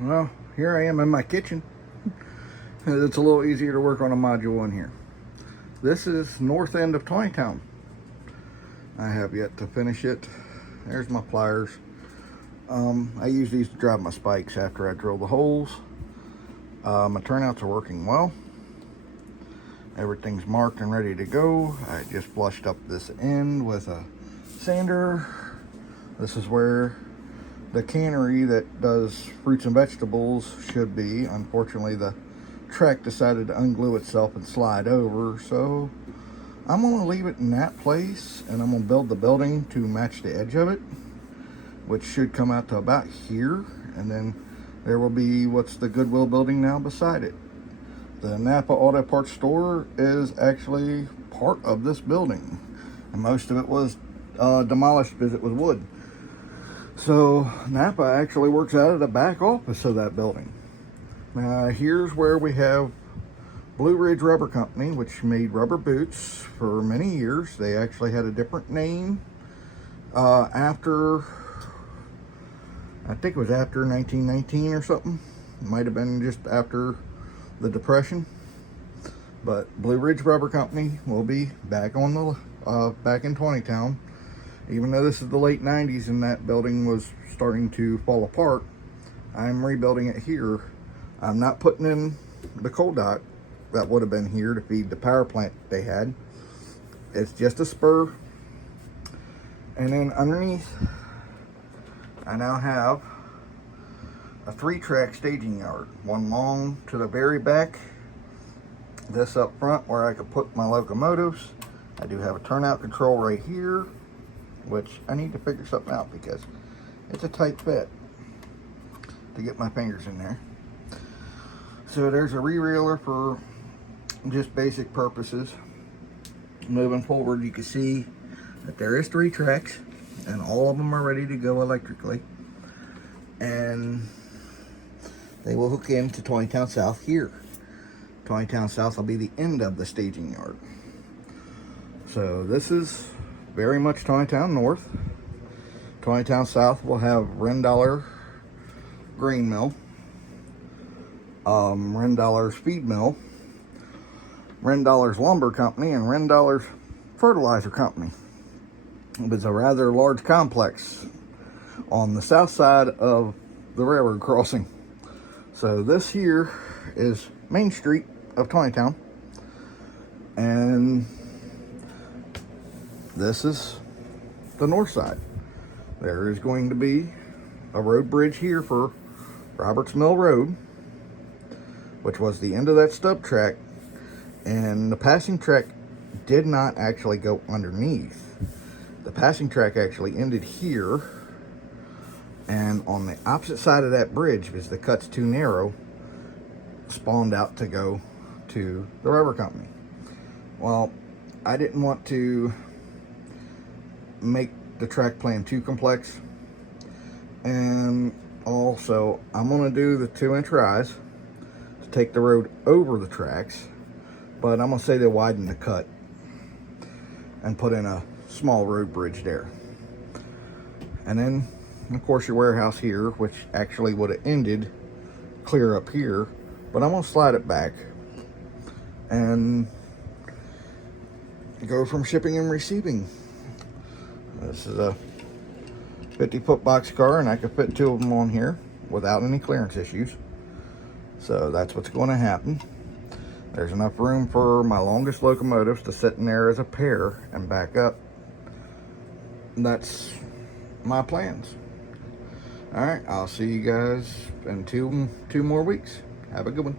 Well, here I am in my kitchen. It's a little easier to work on a module in here. This is north end of Taneytown. I have yet to finish it. There's my pliers. I use these to drive my spikes after I drill the holes. My turnouts are working well. Everything's marked and ready to go. I just flushed up this end with a sander. This is where the cannery that does fruits and vegetables should be. Unfortunately, the track decided to unglue itself and slide over, so I'm going to leave it in that place, and I'm going to build the building to match the edge of it, which should come out to about here, and then there will be what's the Goodwill building now beside it. The Napa Auto Parts store is actually part of this building, and most of it was demolished because it was wood. So Napa actually works out of the back office of that building. Now here's where we have Blue Ridge Rubber Company, which made rubber boots for many years. They actually had a different name after, I think it was after 1919 or something. It might have been just after the Depression. But Blue Ridge Rubber Company will be back on the back in Taneytown. Even though this is the late 90s and that building was starting to fall apart, I'm rebuilding it here. I'm not putting in the coal dock that would have been here to feed the power plant they had. It's just a spur. And then underneath, I now have a 3-track staging yard. One long to the very back, this up front where I could put my locomotives. I do have a turnout control right here, which I need to figure something out because it's a tight fit to get my fingers in there. So there's a re-reeler for just basic purposes. Moving forward, you can see that there is 3 tracks and all of them are ready to go electrically, and they will hook into Taneytown South here. Taneytown South will be the end of the staging yard. So this is very much Taneytown North. Taneytown South will have Rendollar Grain Mill, Rendollar's Feed Mill, Rendollar's Lumber Company, and Rendollar's Fertilizer Company. It's a rather large complex on the south side of the railroad crossing. So this here is Main Street of Taneytown, and this is the north side. There is going to be a road bridge here for Roberts Mill Road, which was the end of that stub track, and the passing track did not actually go underneath. The passing track actually ended here, and on the opposite side of that bridge, because the cut's too narrow, spawned out to go to the rubber company. Well, I didn't want to make the track plan too complex, and also I'm going to do the 2-inch rise to take the road over the tracks, but I'm going to say they widen the cut and put in a small road bridge there. And then of course your warehouse here, which actually would have ended clear up here, but I'm going to slide it back and go from shipping and receiving. This is a 50-foot box car, and I could fit 2 of them on here without any clearance issues. So that's what's going to happen. There's enough room for my longest locomotives to sit in there as a pair and back up. That's my plans. All right, I'll see you guys in two more weeks. Have a good one.